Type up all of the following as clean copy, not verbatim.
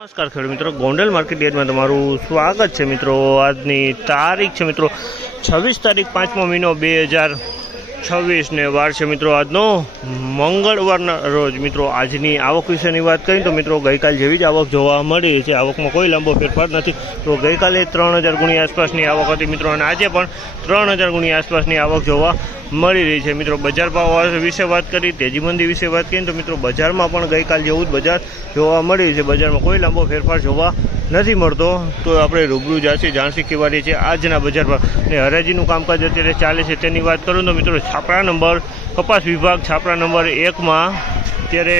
नमस्कार खेडूत मित्रों, Gondal market yard में तमारू स्वागत है। मित्रों आजनी तारीख है मित्रों 26 तारीख 5मो महीनो 2026 ने वार है मित्रों आजनो मंगलवार रोज। मित्रों आजनी आवक विषयनी बात करें तो मित्रों गई काल जेवी ज आवक जोवा मळी रही है। आवक में कोई लांबो फेरफार नहीं। तो गई काले 3000 गुणी आसपासनी आवक हती मित्रों अने आजे पण 3000 गुणी आसपासनी आवक जोवा मળી रही है। मित्रों बजार भाव विषय बात करी, तेजी मंदी विषय बात करें तो मित्रों बजार में पण गई काल जेवुं ज बजार जोवा मળી रही है। बजार में कोई लांबो फेरफार जोवा नहीं मळतो। तो आपणे रूबरू जासी जाणसी केवा रही है आजना बजार पर ने हराजीनुं कामकाज अत्यारे चाले छे तेनी वात करूं तो मित्रों छापरा नंबर कपास विभाग छापरा नंबर 1 में त्यारे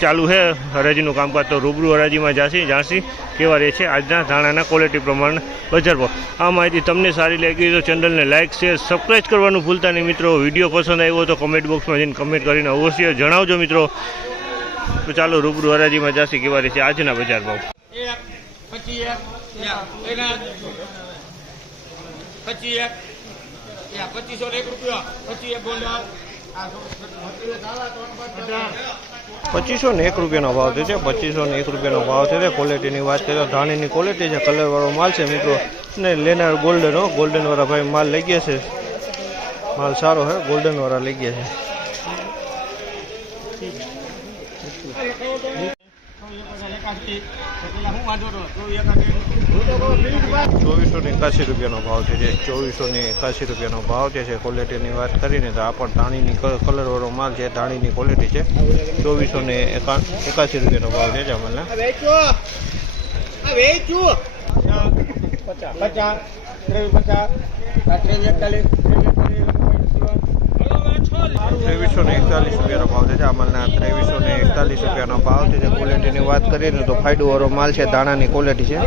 चालू है हराजीनुं कामकाज। तो रूबरू हराजी में जासी जाणसी केवा रही है आजना धाणाना क्वॉलिटी प्रमाण बजार पर। आ माहिती तमने सारी लागी तो चैनल ने लाइक शेर सब्सक्राइब करवानुं भूलता नहीं। मित्रों वीडियो पसंद आव्यो तो कमेंट बॉक्स में जईने कमेंट करीने अवश्य जणावजो। मित्रों तो चालो रूबरू हराजी में जासी केवा रही है आजना बजार भाव। 2501 रुपया भाव थे। 2501 रुपया भाव थे। क्वॉलिटी की बात करें तो धाणी की क्वॉलिटी है, कलर वालों माल है मित्रों ने लेनार गोल्डन वाला भाई माल लई गया है। माल सारो है, गोल्डन वाला लई गया है। 2481 रुपया भाव है। 2481 रुपया भाव है। क्वॉलिटी की बात करें तो आप धाणी कलर वालों माल है, धाणी की क्वॉलिटी है। 2481 रुपया भाव है। जमलना 2341 रुपया भाव है। अमलना 2341 रुपया भाव है। क्वॉलिटी की बात करें तो फायदो वालों माल है, दाणा की क्वॉलिटी है।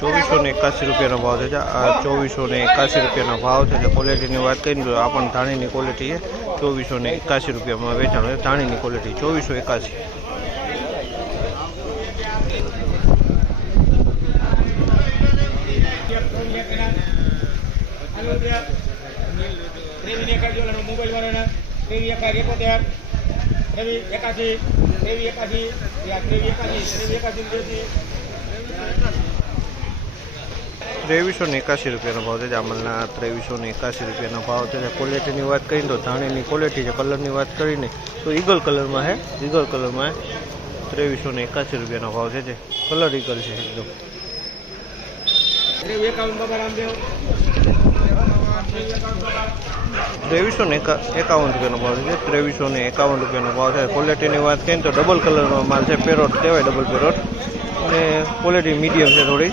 2481 रुपया भाव है। 2481 रुपया भाव है। क्वॉलिटी की बात करें तो अपन धाणी की क्वॉलिटी है। 2481 रुपया में वेचाण है धाणी की क्वॉलिटी 2481। तेवीसो ने 81 रुपया भाव है। अमलना 2381 रुपया भाव है। क्वॉलिटी की बात करें तो धाणी की क्वॉलिटी है। कलर की बात करें तो ईगल कलर में है, ईगल कलर में 2381 रुपया भाव है। कलर ईगल है एकदम। 2351 रुपया भाव है। 2351 रुपया भाव है। क्वॉलिटी की बात करें तो डबल कलर में माल है, पेरोट कहवाय डबल पेरोट ने क्वॉलिटी मीडियम है थोड़ी।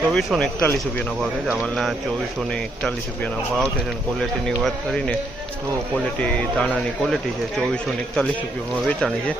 2441 रुपया भाव है। अमलना 2441 रुपया भाव है। क्वॉलिटी की बात करें तो क्वॉलिटी दाणा की क्वॉलिटी है 2441 रुपया में वेचाणी है।